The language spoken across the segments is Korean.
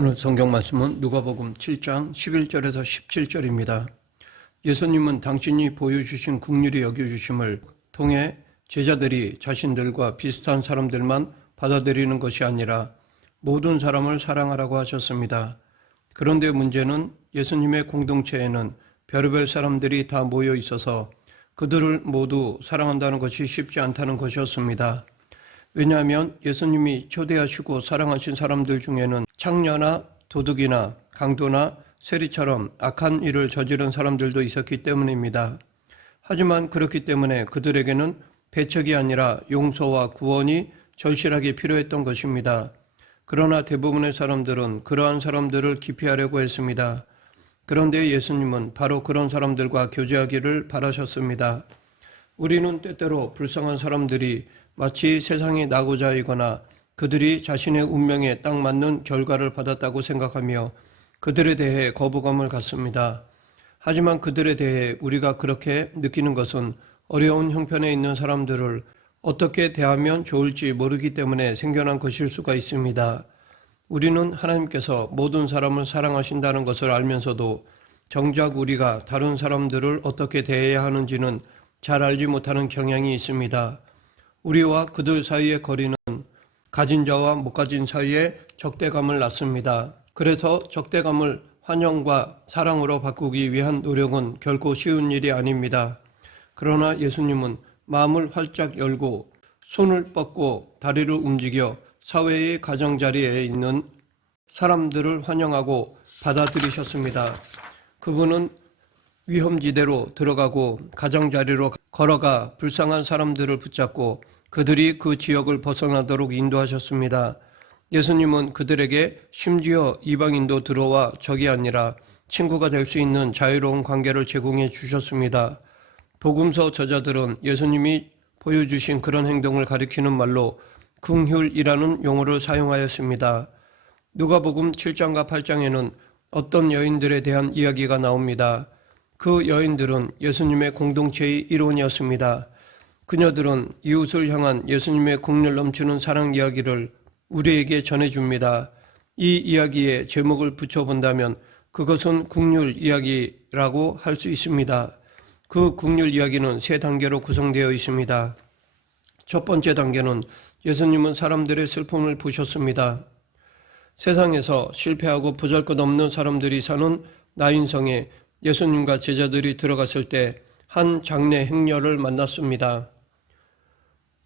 오늘 성경 말씀은 누가복음 7장 11절에서 17절입니다. 예수님은 당신이 보여주신 긍휼히 여겨주심을 통해 제자들이 자신들과 비슷한 사람들만 받아들이는 것이 아니라 모든 사람을 사랑하라고 하셨습니다. 그런데 문제는 예수님의 공동체에는 별의별 사람들이 다 모여 있어서 그들을 모두 사랑한다는 것이 쉽지 않다는 것이었습니다. 왜냐하면 예수님이 초대하시고 사랑하신 사람들 중에는 창녀나 도둑이나 강도나 세리처럼 악한 일을 저지른 사람들도 있었기 때문입니다. 하지만 그렇기 때문에 그들에게는 배척이 아니라 용서와 구원이 절실하게 필요했던 것입니다. 그러나 대부분의 사람들은 그러한 사람들을 기피하려고 했습니다. 그런데 예수님은 바로 그런 사람들과 교제하기를 바라셨습니다. 우리는 때때로 불쌍한 사람들이 마치 세상에 나고자이거나 그들이 자신의 운명에 딱 맞는 결과를 받았다고 생각하며 그들에 대해 거부감을 갖습니다. 하지만 그들에 대해 우리가 그렇게 느끼는 것은 어려운 형편에 있는 사람들을 어떻게 대하면 좋을지 모르기 때문에 생겨난 것일 수가 있습니다. 우리는 하나님께서 모든 사람을 사랑하신다는 것을 알면서도 정작 우리가 다른 사람들을 어떻게 대해야 하는지는 잘 알지 못하는 경향이 있습니다. 우리와 그들 사이의 거리는 가진 자와 못 가진 사이에 적대감을 낳습니다. 그래서 적대감을 환영과 사랑으로 바꾸기 위한 노력은 결코 쉬운 일이 아닙니다. 그러나 예수님은 마음을 활짝 열고 손을 뻗고 다리를 움직여 사회의 가장자리에 있는 사람들을 환영하고 받아들이셨습니다. 그분은 위험지대로 들어가고 가장자리로 걸어가 불쌍한 사람들을 붙잡고 그들이 그 지역을 벗어나도록 인도하셨습니다. 예수님은 그들에게 심지어 이방인도 들어와 적이 아니라 친구가 될 수 있는 자유로운 관계를 제공해 주셨습니다. 복음서 저자들은 예수님이 보여주신 그런 행동을 가리키는 말로 긍휼이라는 용어를 사용하였습니다. 누가복음 7장과 8장에는 어떤 여인들에 대한 이야기가 나옵니다. 그 여인들은 예수님의 공동체의 일원이었습니다. 그녀들은 이웃을 향한 예수님의 긍휼 넘치는 사랑 이야기를 우리에게 전해줍니다. 이 이야기에 제목을 붙여본다면 그것은 긍휼 이야기라고 할 수 있습니다. 그 긍휼 이야기는 세 단계로 구성되어 있습니다. 첫 번째 단계는 예수님은 사람들의 슬픔을 보셨습니다. 세상에서 실패하고 보잘것없는 사람들이 사는 나인성에 예수님과 제자들이 들어갔을 때 한 장례 행렬을 만났습니다.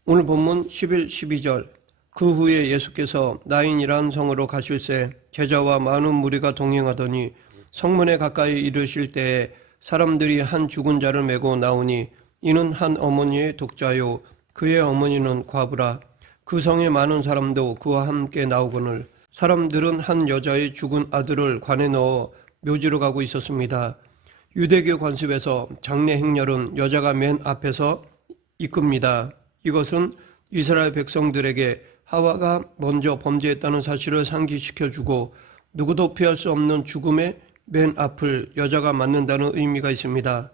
오늘 본문 11, 12절 그 후에 예수께서 나인이란 성으로 가실새 제자와 많은 무리가 동행하더니 성문에 가까이 이르실 때에 사람들이 한 죽은 자를 메고 나오니 이는 한 어머니의 독자요 그의 어머니는 과부라. 그 성에 많은 사람도 그와 함께 나오거늘 사람들은 한 여자의 죽은 아들을 관에 넣어 묘지로 가고 있었습니다. 유대교 관습에서 장례 행렬은 여자가 맨 앞에서 이끕니다. 이것은 이스라엘 백성들에게 하와가 먼저 범죄했다는 사실을 상기시켜주고 누구도 피할 수 없는 죽음의 맨 앞을 여자가 맡는다는 의미가 있습니다.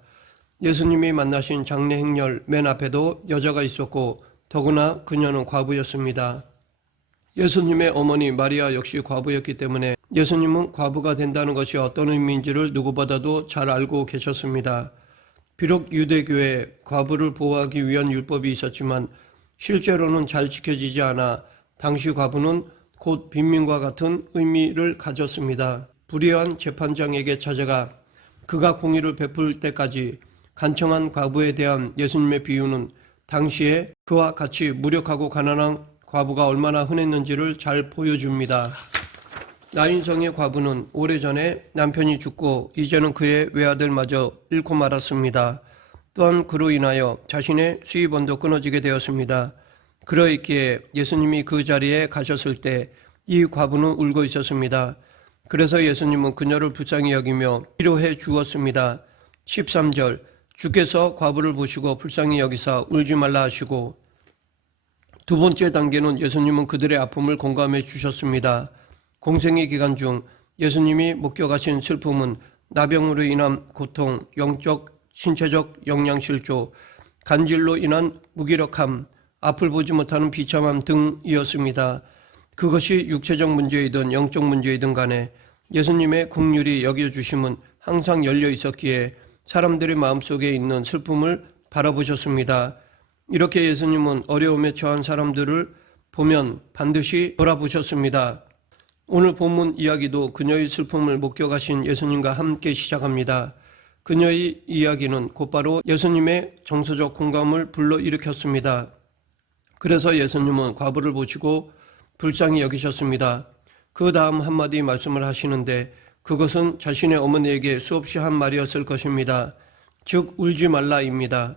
예수님이 만나신 장례 행렬 맨 앞에도 여자가 있었고 더구나 그녀는 과부였습니다. 예수님의 어머니 마리아 역시 과부였기 때문에 예수님은 과부가 된다는 것이 어떤 의미인지를 누구보다도 잘 알고 계셨습니다. 비록 유대교에 과부를 보호하기 위한 율법이 있었지만 실제로는 잘 지켜지지 않아 당시 과부는 곧 빈민과 같은 의미를 가졌습니다. 불의한 재판장에게 찾아가 그가 공의를 베풀 때까지 간청한 과부에 대한 예수님의 비유는 당시에 그와 같이 무력하고 가난한 과부가 얼마나 흔했는지를 잘 보여줍니다. 나인성의 과부는 오래전에 남편이 죽고 이제는 그의 외아들마저 잃고 말았습니다. 또한 그로 인하여 자신의 수입원도 끊어지게 되었습니다. 그러있기에 예수님이 그 자리에 가셨을 때 이 과부는 울고 있었습니다. 그래서 예수님은 그녀를 불쌍히 여기며 위로해 주었습니다. 13절 주께서 과부를 보시고 불쌍히 여기사 울지 말라 하시고 두 번째 단계는 예수님은 그들의 아픔을 공감해 주셨습니다. 공생의 기간 중 예수님이 목격하신 슬픔은 나병으로 인한 고통, 영적, 신체적 영양실조, 간질로 인한 무기력함, 앞을 보지 못하는 비참함 등이었습니다. 그것이 육체적 문제이든 영적 문제이든 간에 예수님의 긍휼히 여겨주심은 항상 열려 있었기에 사람들의 마음속에 있는 슬픔을 바라보셨습니다. 이렇게 예수님은 어려움에 처한 사람들을 보면 반드시 돌아보셨습니다. 오늘 본문 이야기도 그녀의 슬픔을 목격하신 예수님과 함께 시작합니다. 그녀의 이야기는 곧바로 예수님의 정서적 공감을 불러일으켰습니다. 그래서 예수님은 과부를 보시고 불쌍히 여기셨습니다. 그 다음 한마디 말씀을 하시는데 그것은 자신의 어머니에게 수없이 한 말이었을 것입니다. 즉 울지 말라입니다.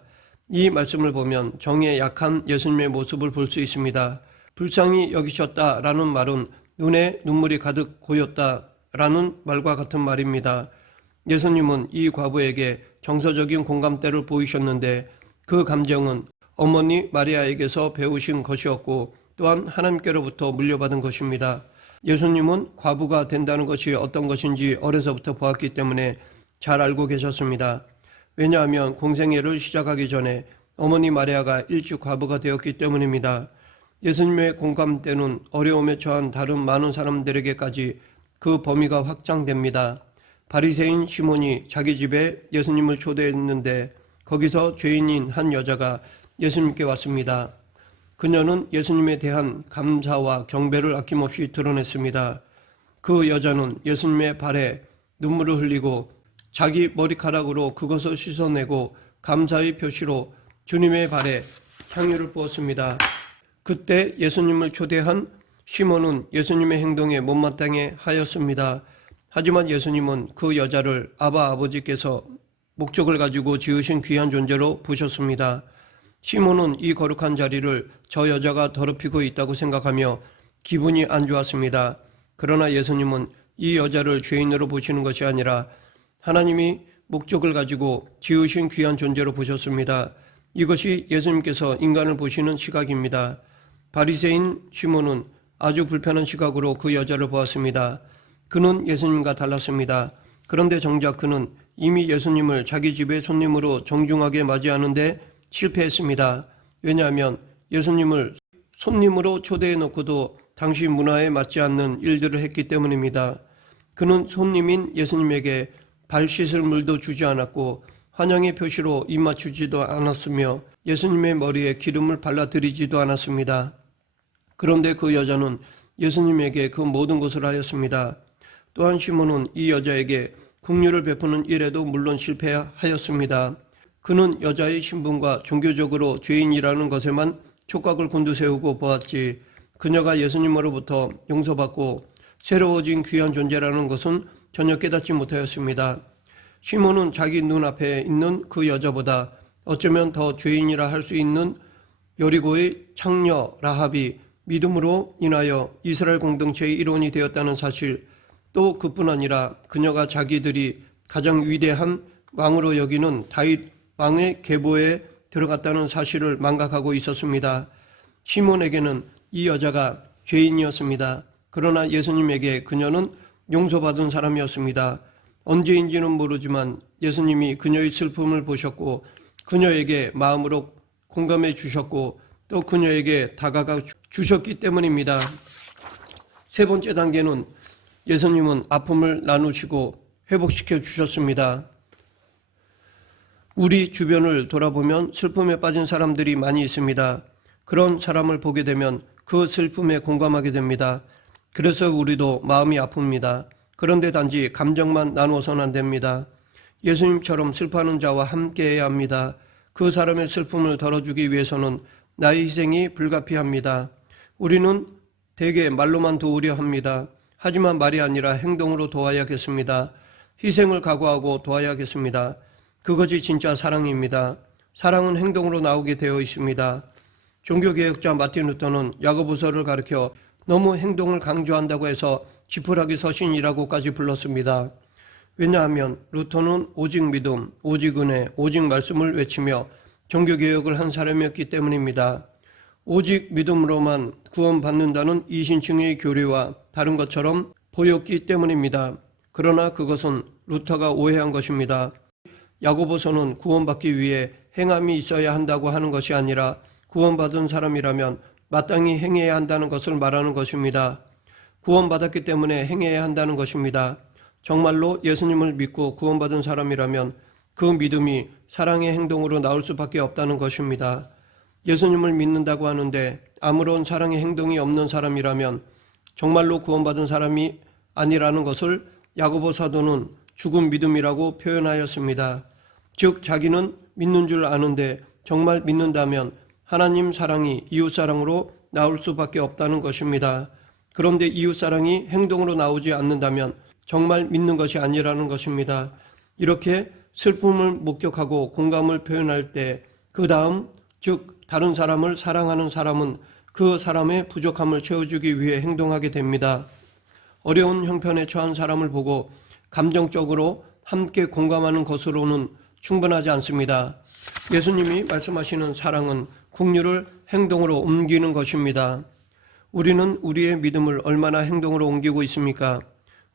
이 말씀을 보면 정에 약한 예수님의 모습을 볼 수 있습니다. 불쌍히 여기셨다라는 말은 눈에 눈물이 가득 고였다라는 말과 같은 말입니다. 예수님은 이 과부에게 정서적인 공감대를 보이셨는데 그 감정은 어머니 마리아에게서 배우신 것이었고 또한 하나님께로부터 물려받은 것입니다. 예수님은 과부가 된다는 것이 어떤 것인지 어려서부터 보았기 때문에 잘 알고 계셨습니다. 왜냐하면 공생애를 시작하기 전에 어머니 마리아가 일찍 과부가 되었기 때문입니다. 예수님의 공감대는 어려움에 처한 다른 많은 사람들에게까지 그 범위가 확장됩니다. 바리새인 시몬이 자기 집에 예수님을 초대했는데 거기서 죄인인 한 여자가 예수님께 왔습니다. 그녀는 예수님에 대한 감사와 경배를 아낌없이 드러냈습니다. 그 여자는 예수님의 발에 눈물을 흘리고 자기 머리카락으로 그것을 씻어내고 감사의 표시로 주님의 발에 향유를 부었습니다. 그때 예수님을 초대한 시몬은 예수님의 행동에 못마땅해 하였습니다. 하지만 예수님은 그 여자를 아버지께서 목적을 가지고 지으신 귀한 존재로 보셨습니다. 시몬은 이 거룩한 자리를 저 여자가 더럽히고 있다고 생각하며 기분이 안 좋았습니다. 그러나 예수님은 이 여자를 죄인으로 보시는 것이 아니라 하나님이 목적을 가지고 지으신 귀한 존재로 보셨습니다. 이것이 예수님께서 인간을 보시는 시각입니다. 바리새인 시몬은 아주 불편한 시각으로 그 여자를 보았습니다. 그는 예수님과 달랐습니다. 그런데 정작 그는 이미 예수님을 자기 집의 손님으로 정중하게 맞이하는데 실패했습니다. 왜냐하면 예수님을 손님으로 초대해 놓고도 당시 문화에 맞지 않는 일들을 했기 때문입니다. 그는 손님인 예수님에게 발 씻을 물도 주지 않았고 환영의 표시로 입 맞추지도 않았으며 예수님의 머리에 기름을 발라드리지도 않았습니다. 그런데 그 여자는 예수님에게 그 모든 것을 하였습니다. 또한 시몬은 이 여자에게 긍휼을 베푸는 일에도 물론 실패하였습니다. 그는 여자의 신분과 종교적으로 죄인이라는 것에만 촉각을 곤두세우고 보았지 그녀가 예수님으로부터 용서받고 새로워진 귀한 존재라는 것은 전혀 깨닫지 못하였습니다. 시몬은 자기 눈앞에 있는 그 여자보다 어쩌면 더 죄인이라 할 수 있는 여리고의 창녀 라합이 믿음으로 인하여 이스라엘 공동체의 일원이 되었다는 사실, 또 그뿐 아니라 그녀가 자기들이 가장 위대한 왕으로 여기는 다윗 왕의 계보에 들어갔다는 사실을 망각하고 있었습니다. 시몬에게는 이 여자가 죄인이었습니다. 그러나 예수님에게 그녀는 용서받은 사람이었습니다. 언제인지는 모르지만 예수님이 그녀의 슬픔을 보셨고 그녀에게 마음으로 공감해 주셨고 또 그녀에게 다가가 주셨기 때문입니다. 세 번째 단계는 예수님은 아픔을 나누시고 회복시켜 주셨습니다. 우리 주변을 돌아보면 슬픔에 빠진 사람들이 많이 있습니다. 그런 사람을 보게 되면 그 슬픔에 공감하게 됩니다. 그래서 우리도 마음이 아픕니다. 그런데 단지 감정만 나누어서는 안 됩니다. 예수님처럼 슬퍼하는 자와 함께해야 합니다. 그 사람의 슬픔을 덜어주기 위해서는 나의 희생이 불가피합니다. 우리는 대개 말로만 도우려 합니다. 하지만 말이 아니라 행동으로 도와야겠습니다. 희생을 각오하고 도와야겠습니다. 그것이 진짜 사랑입니다. 사랑은 행동으로 나오게 되어 있습니다. 종교개혁자 마틴 루터는 야고보서를 가리켜 너무 행동을 강조한다고 해서 지푸라기 서신이라고까지 불렀습니다. 왜냐하면 루터는 오직 믿음, 오직 은혜, 오직 말씀을 외치며 종교개혁을 한 사람이었기 때문입니다. 오직 믿음으로만 구원받는다는 이신층의 교리와 다른 것처럼 보였기 때문입니다. 그러나 그것은 루터가 오해한 것입니다. 야고보서는 구원받기 위해 행함이 있어야 한다고 하는 것이 아니라 구원받은 사람이라면 마땅히 행해야 한다는 것을 말하는 것입니다. 구원받았기 때문에 행해야 한다는 것입니다. 정말로 예수님을 믿고 구원받은 사람이라면 그 믿음이 사랑의 행동으로 나올 수밖에 없다는 것입니다. 예수님을 믿는다고 하는데 아무런 사랑의 행동이 없는 사람이라면 정말로 구원받은 사람이 아니라는 것을 야고보 사도는 죽은 믿음이라고 표현하였습니다. 즉 자기는 믿는 줄 아는데 정말 믿는다면 하나님 사랑이 이웃사랑으로 나올 수밖에 없다는 것입니다. 그런데 이웃사랑이 행동으로 나오지 않는다면 정말 믿는 것이 아니라는 것입니다. 이렇게 슬픔을 목격하고 공감을 표현할 때 그 다음 즉 다른 사람을 사랑하는 사람은 그 사람의 부족함을 채워주기 위해 행동하게 됩니다. 어려운 형편에 처한 사람을 보고 감정적으로 함께 공감하는 것으로는 충분하지 않습니다. 예수님이 말씀하시는 사랑은 긍휼을 행동으로 옮기는 것입니다. 우리는 우리의 믿음을 얼마나 행동으로 옮기고 있습니까?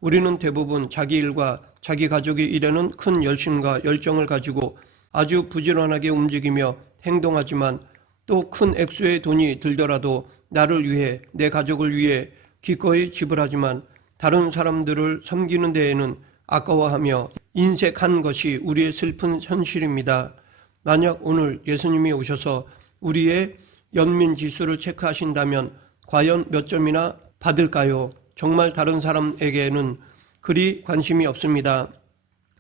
우리는 대부분 자기 일과 자기 가족의 일에는 큰 열심과 열정을 가지고 아주 부지런하게 움직이며 행동하지만 또 큰 액수의 돈이 들더라도 나를 위해 내 가족을 위해 기꺼이 지불하지만 다른 사람들을 섬기는 데에는 아까워하며 인색한 것이 우리의 슬픈 현실입니다. 만약 오늘 예수님이 오셔서 우리의 연민지수를 체크하신다면 과연 몇 점이나 받을까요? 정말 다른 사람에게는 그리 관심이 없습니다.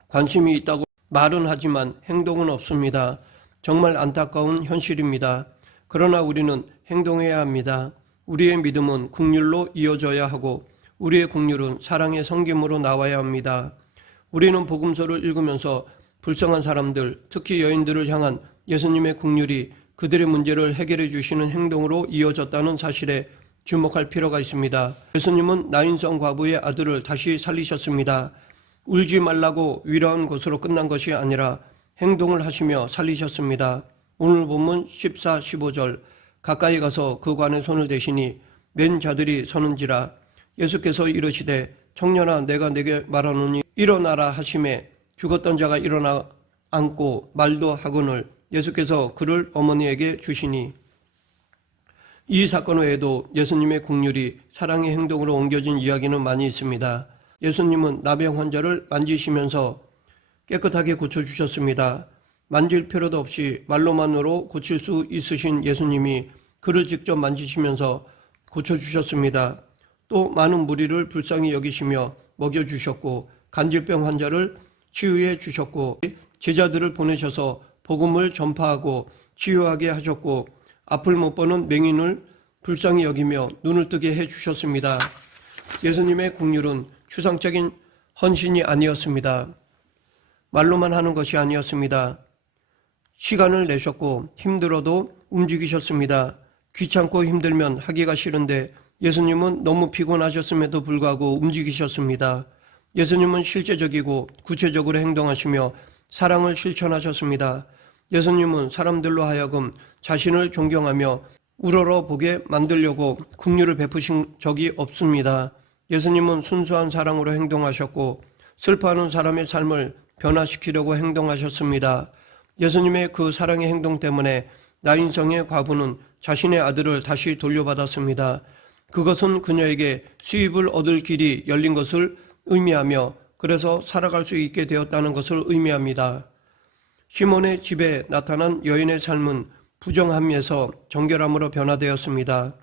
관심이 있다고 말은 하지만 행동은 없습니다. 정말 안타까운 현실입니다. 그러나 우리는 행동해야 합니다. 우리의 믿음은 긍휼로 이어져야 하고 우리의 긍휼은 사랑의 섬김으로 나와야 합니다. 우리는 복음서를 읽으면서 불쌍한 사람들, 특히 여인들을 향한 예수님의 긍휼이 그들의 문제를 해결해 주시는 행동으로 이어졌다는 사실에 주목할 필요가 있습니다. 예수님은 나인성 과부의 아들을 다시 살리셨습니다. 울지 말라고 위로한 것으로 끝난 것이 아니라 행동을 하시며 살리셨습니다. 오늘 본문 14, 15절 가까이 가서 그 관에 손을 대시니 맨 자들이 서는지라 예수께서 이르시되 청년아 내가 내게 말하노니 일어나라 하심에 죽었던 자가 일어나 앉고 말도 하거늘 예수께서 그를 어머니에게 주시니 이 사건 외에도 예수님의 긍휼이 사랑의 행동으로 옮겨진 이야기는 많이 있습니다. 예수님은 나병 환자를 만지시면서 깨끗하게 고쳐주셨습니다. 만질 필요도 없이 말로만으로 고칠 수 있으신 예수님이 그를 직접 만지시면서 고쳐주셨습니다. 또 많은 무리를 불쌍히 여기시며 먹여주셨고 간질병 환자를 치유해 주셨고 제자들을 보내셔서 복음을 전파하고 치유하게 하셨고 앞을 못 보는 맹인을 불쌍히 여기며 눈을 뜨게 해주셨습니다. 예수님의 긍휼은 추상적인 헌신이 아니었습니다. 말로만 하는 것이 아니었습니다. 시간을 내셨고 힘들어도 움직이셨습니다. 귀찮고 힘들면 하기가 싫은데 예수님은 너무 피곤하셨음에도 불구하고 움직이셨습니다. 예수님은 실제적이고 구체적으로 행동하시며 사랑을 실천하셨습니다. 예수님은 사람들로 하여금 자신을 존경하며 우러러 보게 만들려고 긍휼을 베푸신 적이 없습니다. 예수님은 순수한 사랑으로 행동하셨고 슬퍼하는 사람의 삶을 변화시키려고 행동하셨습니다. 예수님의 그 사랑의 행동 때문에 나인성의 과부는 자신의 아들을 다시 돌려받았습니다. 그것은 그녀에게 수입을 얻을 길이 열린 것을 의미하며 그래서 살아갈 수 있게 되었다는 것을 의미합니다. 시몬의 집에 나타난 여인의 삶은 부정함에서 정결함으로 변화되었습니다.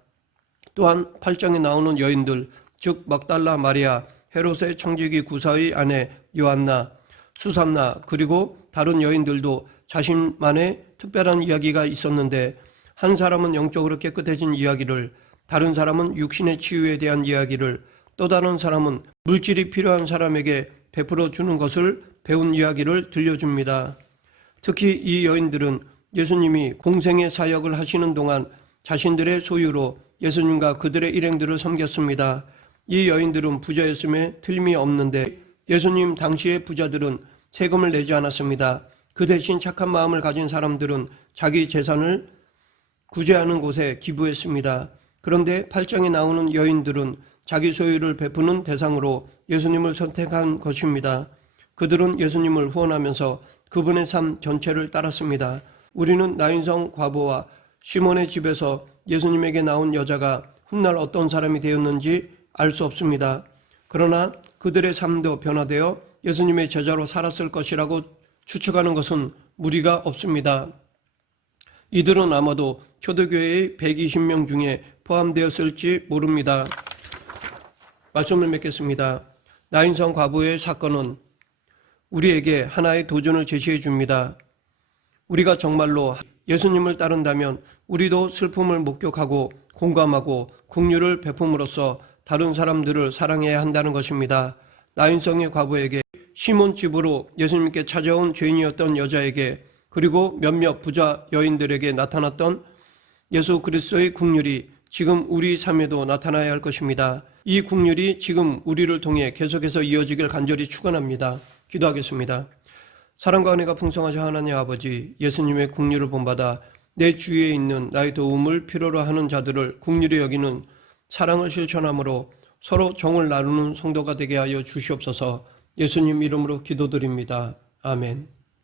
또한 8장에 나오는 여인들, 즉 막달라 마리아, 헤롯의 청지기 구사의 아내 요한나, 수산나 그리고 다른 여인들도 자신만의 특별한 이야기가 있었는데 한 사람은 영적으로 깨끗해진 이야기를, 다른 사람은 육신의 치유에 대한 이야기를, 또 다른 사람은 물질이 필요한 사람에게 베풀어 주는 것을 배운 이야기를 들려줍니다. 특히 이 여인들은 예수님이 공생의 사역을 하시는 동안 자신들의 소유로 예수님과 그들의 일행들을 섬겼습니다. 이 여인들은 부자였음에 틀림이 없는데 예수님 당시의 부자들은 세금을 내지 않았습니다. 그 대신 착한 마음을 가진 사람들은 자기 재산을 구제하는 곳에 기부했습니다. 그런데 8장에 나오는 여인들은 자기 소유를 베푸는 대상으로 예수님을 선택한 것입니다. 그들은 예수님을 후원하면서 그분의 삶 전체를 따랐습니다. 우리는 나인성 과부와 시몬의 집에서 예수님에게 나온 여자가 훗날 어떤 사람이 되었는지 알 수 없습니다. 그러나 그들의 삶도 변화되어 예수님의 제자로 살았을 것이라고 추측하는 것은 무리가 없습니다. 이들은 아마도 초대교회의 120명 중에 포함되었을지 모릅니다. 말씀을 맺겠습니다. 나인성 과부의 사건은 우리에게 하나의 도전을 제시해 줍니다. 우리가 정말로 예수님을 따른다면 우리도 슬픔을 목격하고 공감하고 긍휼을 베품으로써 다른 사람들을 사랑해야 한다는 것입니다. 나인성의 과부에게, 시몬 집으로 예수님께 찾아온 죄인이었던 여자에게, 그리고 몇몇 부자 여인들에게 나타났던 예수 그리스도의 긍휼이 지금 우리 삶에도 나타나야 할 것입니다. 이 긍휼이 지금 우리를 통해 계속해서 이어지길 간절히 축원합니다. 기도하겠습니다. 사랑과 은혜가 풍성하신 하나님 아버지, 예수님의 긍휼을 본받아 내 주위에 있는 나의 도움을 필요로 하는 자들을 긍휼히 여기는 사랑을 실천함으로 서로 정을 나누는 성도가 되게 하여 주시옵소서. 예수님 이름으로 기도드립니다. 아멘.